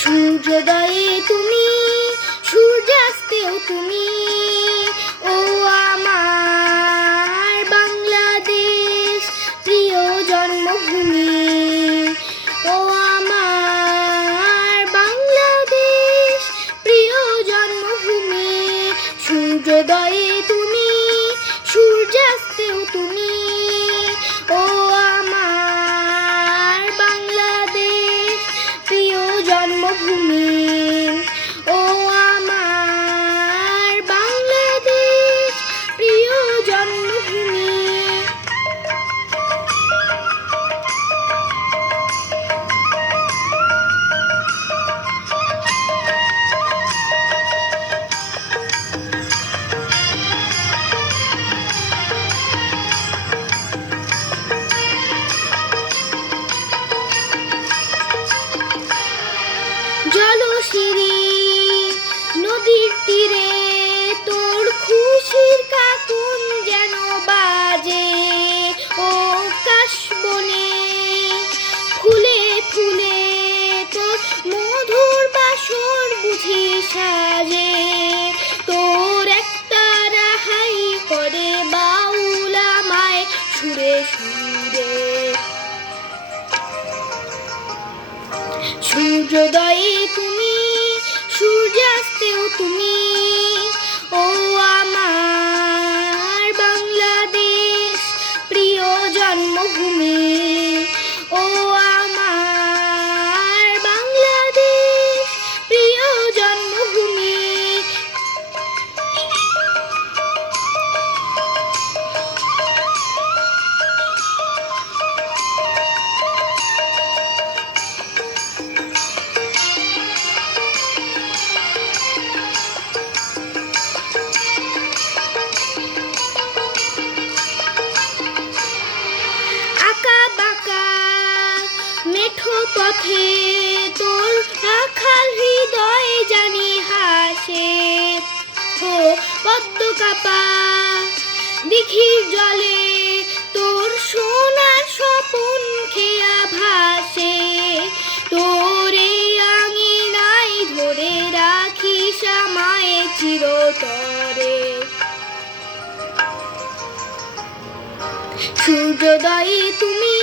সূর্যোদয়ে তুমি, সূর্যাস্তেও তুমি, ও আমার বাংলাদেশ প্রিয় জন্মভূমি। ও আমার বাংলাদেশ প্রিয় জন্মভূমি। সূর্যোদয়ে তুমি, সূর্যাস্তেও তুমি, ও আমার বাংলাদেশ প্রিয় জন্মভূমি। ও আমার বাংলাদেশ প্রিয় জন্মভূমি। জলশিরি নদীর তীরে তোর খুশির কাকন যেন বাজে। ও কাশবনে ফুলে ফুলে তোর মধুর বাসর বুঝি সাজে। তোর একটা রাহাই করে বাউল আমায় সুরে সুরে। সূর্যোদয়ে তুমি, সূর্যাস্তেও তুমি, ও আমার বাংলাদেশ প্রিয় জন্মভূমি। ও আমার বাংলাদেশ প্রিয় জন্মভূমি। মেঠো পথে তোর রাখাল হৃদয় জানি হাসে। ও পদ্ম কাপা দিঘির জলে তোর সোনার স্বপন খেয়া ভাসে। তোর এই আঙিনায় ধরে রাখিস আমায় চিরতরে। সূর্যোদয়ে তুমি,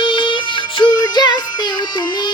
সূর্যাস্তেও তুমি,